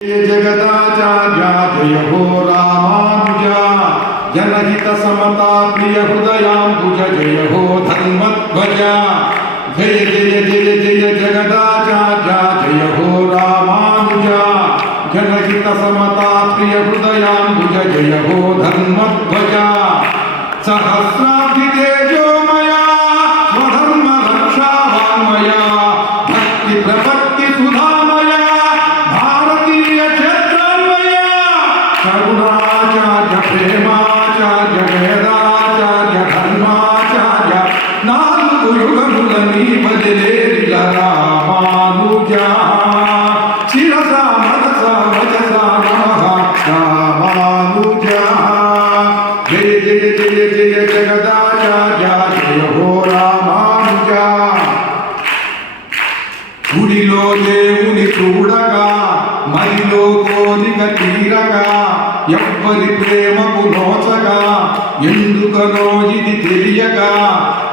जगदाचार्य जय हो रामानुजा जनहित समता प्रिय हृदयाम्बुज जय हो धर्मध्वजा जय जय जय जय जगदाचार्य जय हो रामानुजा जनहित समता प्रिय हृदयाम्बुज जय हो धर्मध्वजा सहस्राब्धि तेजोमया स्वधर्म रक्षा वाङ्मया भक्ति प्रपत्ति सुधामया भारतीय क्षेत्रमया करुणाचार्य प्रेमाचार्य वेदाचार्य धर्माचार्य नाలుగు యుగములని బదిలేరిల రామానుజా శిరస మనస వచస నమః రామానుజా జయ జయ జయ జయ జగదాచార్య జయ హో రామానుజా గుడిలో దేవుని చూడగా మదిలో కోరిక తీరగా ఎవ్వరి ప్రేమకు నోచగా ఎందుకనో ఇది తెలియగా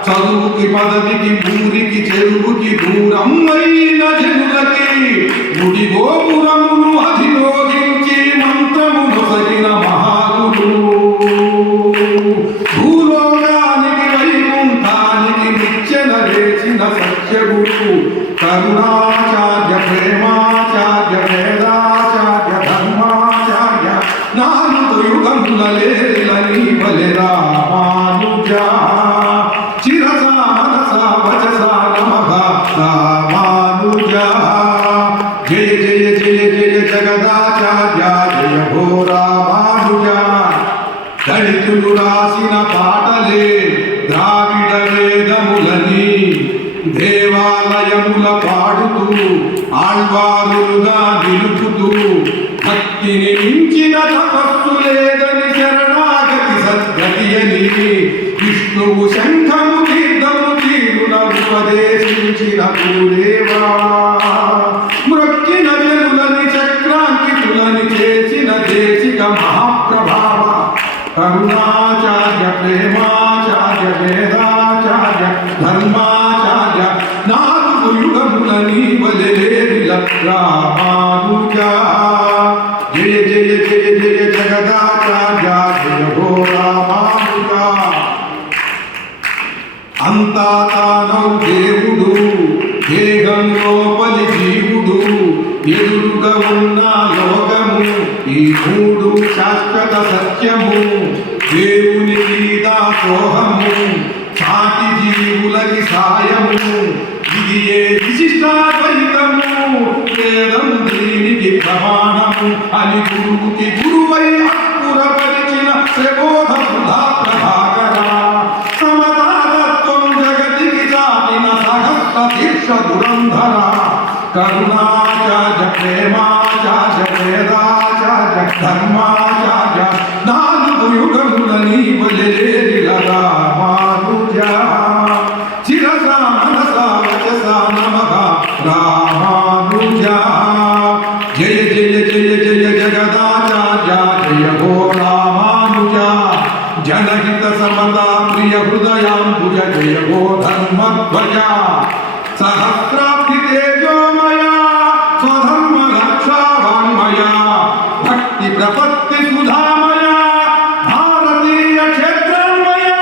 చదువుకి పదవికి ఊరికి చెరువుకి దూరం అయిన జనులకి గుడి గోపురమును అధిరోహించి మంత్రము నొసగిన మహాగురు భూలోకానికి వైకుంఠానికి నిచ్చెన వేసిన సత్యగురు కరుణాచార్య ప్రేమాచార్య వేదాచార్య ధర్మాచార్య నాలుగు యుగములలేలని బలి రామానుజా శిరస మనస వచస నమః రామానుజా జయ జయ జయ జయ జగదాచార్య జయ హో రామానుజా దళితులు రాసిన పాటలే ద్రావిడ వేదములని దేవాలయముల పాడుతూ ఆళ్వారులుగా నిలుపుతూ భక్తిని మించిన తపస్సు లేదని శరణాగతి సద్గతి అని విష్ణువు శంఖము తీర్థము తీరున ఉపదేశించిన గురుదేవా మృక్కిన జనులని చక్రాంకితులని చేసిన దేశిక మహాప్రభావ కరుణాచార్య ప్రేమాచార్య వేదాచార్య ధర్మాచార్య నాలుగు యుగములని బదిలేరిల రామానుజా జయ జయ జయ జయ జగదాచార్య జయ హో రామానుజా అంతా తానౌ దేవుడు దేహం లోపలి జీవుడు ఎదురుగా ఉన్న లోకము ఈ మూడు శాశ్వత సత్యము దేవుని దాసోహము సాటి జీవులకి సాయము ఇది ఏ విశిష్టాద్వైతము వేదం దీనికి ప్రమాణము అని గురువుకి గురువై అక్కురపరిచిన ప్రబోధ సుధా ప్రభాకర సమతాతత్వం జగతికి చాటిన సహస్ర తీర్ష దురంధర కరుణాచార్య ప్రేమాచార్య వేదాచార్య ధర్మాచార్య నాలుగు యుగములని బలిలేరిల రామానుజా శిరస మనస వచస నమః రామానుజా జయ జయ జయ జయ జగదాచార్య జయ హో రామానుజా జనహిత సమతా ప్రియ హృదయాంబుజ జయ హో ధర్మధ్వజా సహస్రాబ్ధి తేజోమయా స్వధర్మ రక్షా వాङ्मया భక్తి ప్రపత్తి సుధామయా భారతీయ క్షేత్రమయా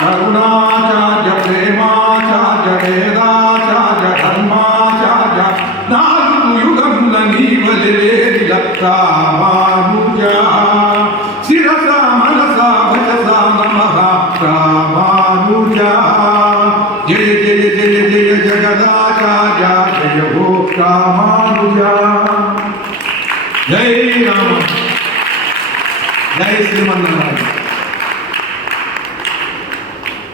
కరుణాచార్య ప్రేమాచార్య వేదాచార్య ధర్మాచార్య నాలుగు యుగములని బలిలేరిల రామానుజా శిరస మనస వచస నమః రామానుజా జయ జయ జయ జయ జగదాచార్య జయ హో రామానుజా జై రామ జై శ్రీమన్నారాయణ